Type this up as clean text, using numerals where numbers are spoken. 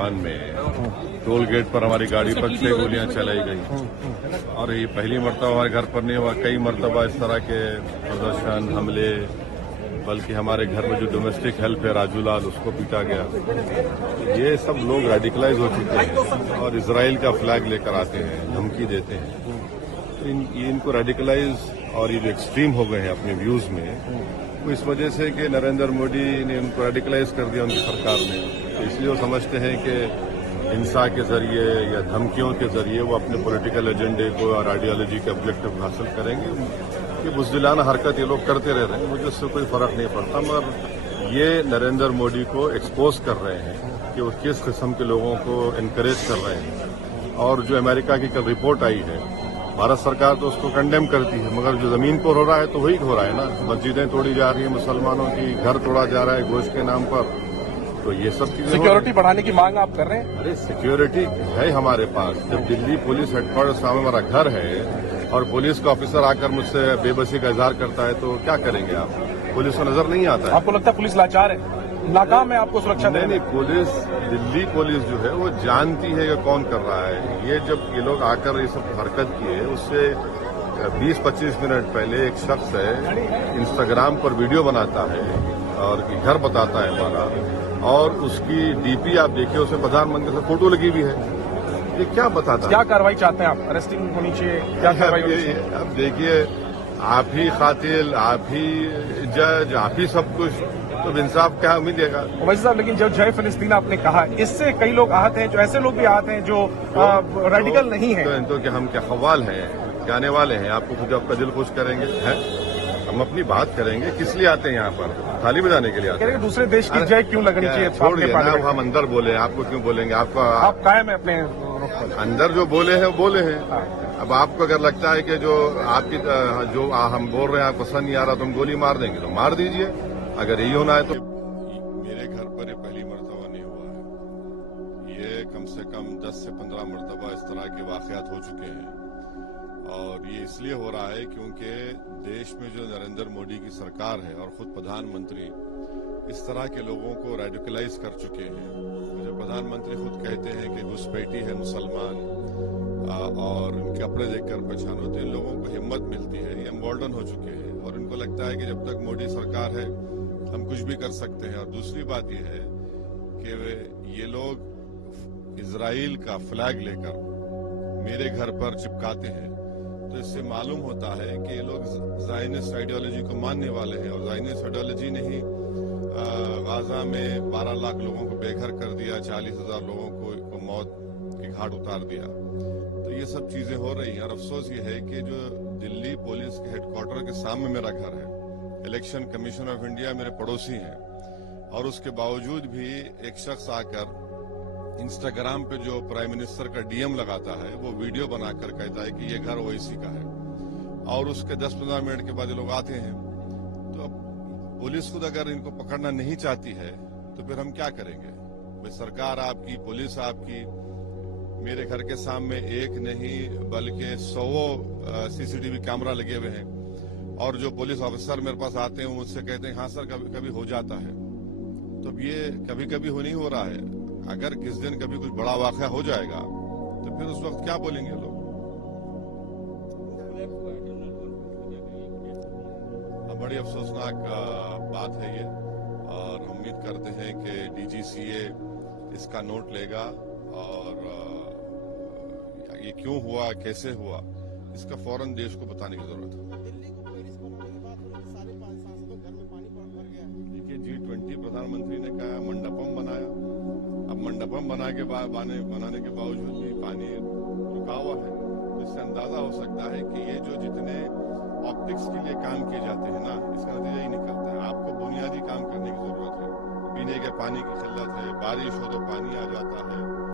Japan में toll gate पर हमारी गाड़ी पर 6 गोलियां चलाई गई और ये पहली मरतबा हमारे घर पर नहीं हुआ। कई मरतबा इस तरह के प्रदर्शन हमले, बल्कि हमारे घर में जो डोमेस्टिक हेल्प है राजूलाल, उसको पीटा गया। ये सब लोग रेडिकलाइज हो चुके हैं और इजराइल का फ्लैग लेकर आते हैं, धमकी देते हैं। तो इनको रेडिकलाइज और ये जो एक्सट्रीम हो गए हैं अपने व्यूज में, वो इस वजह से कि नरेंद्र मोदी ने उनको रेडिकलाइज कर दिया उनकी सरकार ने। तो इसलिए वो समझते हैं कि हिंसा के जरिए या धमकियों के जरिए वो अपने पॉलिटिकल एजेंडे को और आइडियोलॉजी के ऑब्जेक्टिव हासिल करेंगे। ये बुज़दिलाना हरकत ये लोग करते रह रहे हैं, मुझे उससे कोई फर्क नहीं पड़ता, मगर ये नरेंद्र मोदी को एक्सपोज कर रहे हैं कि वो किस किस्म के लोगों को इनकरेज कर रहे हैं। और जो अमेरिका की कल रिपोर्ट आई है, भारत सरकार तो उसको कंडेम करती है, मगर जो जमीन पर हो रहा है तो वही हो रहा है ना। मस्जिदें तोड़ी जा रही हैं मुसलमानों की, घर तोड़ा जा रहा है गोश्त के नाम पर। तो ये सब चीजें सिक्योरिटी बढ़ाने की मांग आप कर रहे हैं? अरे सिक्योरिटी है हमारे पास। जब दिल्ली पुलिस हेडक्वार्टर सामने हमारा घर है और पुलिस का ऑफिसर आकर मुझसे बेबसी का इजहार करता है तो क्या करेंगे आप? पुलिस को नजर नहीं आता है। आपको लगता है पुलिस लाचार है, नाकाम है आपको सुरक्षा देने में? नहीं, पुलिस, दिल्ली पुलिस जो है वो जानती है कि कौन कर रहा है। ये जब ये लोग आकर ये सब हरकत किए, उससे 20-25 मिनट पहले एक शख्स है इंस्टाग्राम पर वीडियो बनाता है और घर बताता है हमारा, और उसकी डीपी आप देखिए, उसमें प्रधानमंत्री से फोटो लगी हुई है। ये क्या बताता है? क्या कार्रवाई चाहते हैं आप? अरेस्टिंग होनी चाहिए, क्या कार्रवाई होनी चाहिए? अब देखिए, आप ही कातिल, आप ही जज, आप ही सब कुछ, तो इंसाफ क्या उम्मीद देगा? वैसे साहब, लेकिन जब जय फिलिस्तीन आपने कहा, इससे कई लोग आहत हैं, जो ऐसे लोग भी आहत हैं जो रेडिकल नहीं है। तो क्या हम क्या खवाल हैं, गाने वाले हैं? आपको खुद आपका दिल खुश करेंगे हैं? हम अपनी बात करेंगे। किस लिए आते हैं यहाँ पर? थाली बजाने के लिए आते हैं। दूसरे देश की जय क्यों लगनी चाहिए? छोड़िए ना, हम अंदर बोले, आपको क्यों बोलेंगे? आपका आप कायम है अपने अंदर जो बोले हैं वो बोले हैं। अब आपको अगर लगता है कि जो आपकी जो हम बोल रहे हैं आपको पसंद नहीं आ रहा तो हम गोली मार देंगे, तो मार दीजिए। अगर यही होना है तो। मेरे घर पर ये पहली मरतबा नहीं हुआ है, ये कम से कम 10 से 15 मरतबा इस तरह के वाकयात हो चुके हैं। और ये इसलिए हो रहा है क्योंकि देश में जो नरेंद्र मोदी की सरकार है और खुद प्रधानमंत्री इस तरह के लोगों को रेडिकलाइज कर चुके हैं। जो प्रधानमंत्री खुद कहते हैं कि घुसपैठी है मुसलमान और उनके कपड़े देखकर पहचानो, तो इन लोगों को हिम्मत मिलती है। ये मॉडर्न हो चुके हैं और इनको लगता है कि जब तक मोदी सरकार है हम कुछ भी कर सकते हैं। और दूसरी बात यह है कि ये लोग इजराइल का फ्लैग लेकर मेरे घर पर चिपकाते हैं, तो इससे मालूम होता है कि ये लोग ज़ायनिस्ट आइडियोलॉजी को मानने वाले हैं। और ज़ायनिस्ट आइडियोलॉजी ने ही गाजा में 12 लाख लोगों को बेघर कर दिया, 40,000 लोगों को मौत के घाट उतार दिया। तो ये सब चीजें हो रही हैं। और अफसोस ये है कि जो दिल्ली पुलिस के हेडक्वार्टर के सामने मेरा घर है, इलेक्शन कमीशन ऑफ इंडिया मेरे पड़ोसी हैं, और उसके बावजूद भी एक शख्स आकर इंस्टाग्राम पे जो प्राइम मिनिस्टर का डीएम लगाता है, वो वीडियो बनाकर कहता है कि ये घर ओवैसी का है, और उसके 10-15 मिनट के बाद ये लोग आते हैं। तो अब पुलिस खुद अगर इनको पकड़ना नहीं चाहती है तो फिर हम क्या करेंगे? भाई सरकार आपकी, पुलिस आपकी, मेरे घर के सामने एक नहीं बल्कि 100 सीसीटीवी कैमरा लगे हुए हैं, और जो पुलिस ऑफिसर मेरे पास आते हैं वो मुझसे कहते हैं हाँ सर कभी कभी हो जाता है। तो अब ये कभी कभी हो नहीं हो रहा है। अगर किस दिन कभी कुछ बड़ा वाकया हो जाएगा तो फिर उस वक्त क्या बोलेंगे लोग? बड़ी अफसोसनाक बात है ये, और उम्मीद करते हैं कि डीजीसीए इसका नोट लेगा और ये क्यों हुआ, कैसे हुआ, इसका फौरन देश को बताने की जरूरत है। देखिए, G20 प्रधानमंत्री ने कहा मंडपम बनाया। अब मंडपम बनाने के बावजूद भी पानी रुका हुआ है, तो इससे अंदाजा हो सकता है कि ये जो जितने ऑप्टिक्स के लिए काम किए जाते हैं ना, इसका नतीजा ही निकलता है। आपको बुनियादी काम करने की जरूरत है। पीने के पानी की किल्लत है, बारिश हो तो पानी आ जाता है।